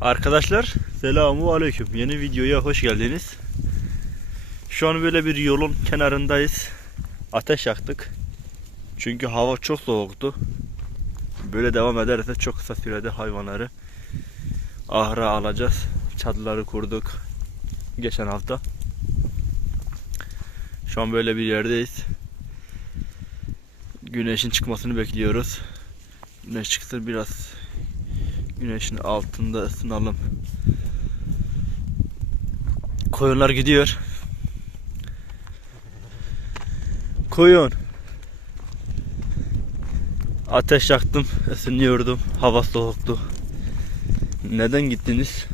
Arkadaşlar selamu aleyküm. Yeni videoya hoş geldiniz. Şu an böyle bir yolun kenarındayız. Ateş yaktık. Çünkü hava çok soğuktu. Böyle devam ederse çok kısa sürede hayvanları ahıra alacağız. Çadırları kurduk. Geçen hafta. Şu an böyle bir yerdeyiz. Güneşin çıkmasını bekliyoruz. Güneş çıksın biraz Güneşin altında ısınalım. Koyunlar gidiyor. Koyun. Ateş yaktım, ısınıyordum. Hava soğuktu. Neden gittiniz?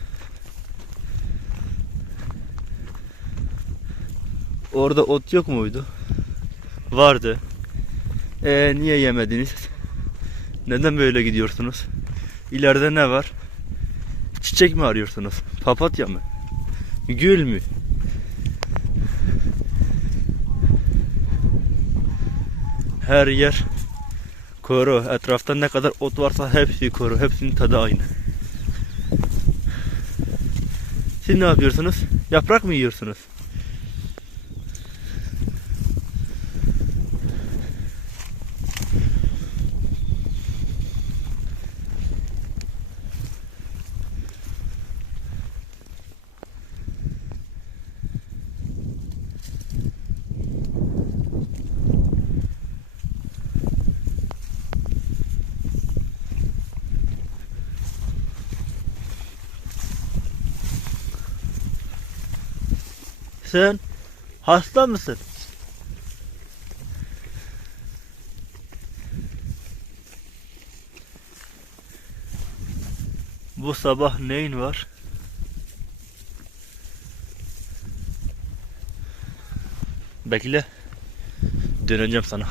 Orada ot yok muydu? Vardı. Ee, niye yemediniz? Neden böyle gidiyorsunuz? İleride ne var? Çiçek mi arıyorsunuz? Papatya mı? Gül mü? Her yer koru. Etrafta ne kadar ot varsa hepsi koru. Hepsinin tadı aynı. Siz ne yapıyorsunuz? Yaprak mı yiyorsunuz? Sen hasta mısın? Bu sabah neyin var? Bekle. Döneceğim sana.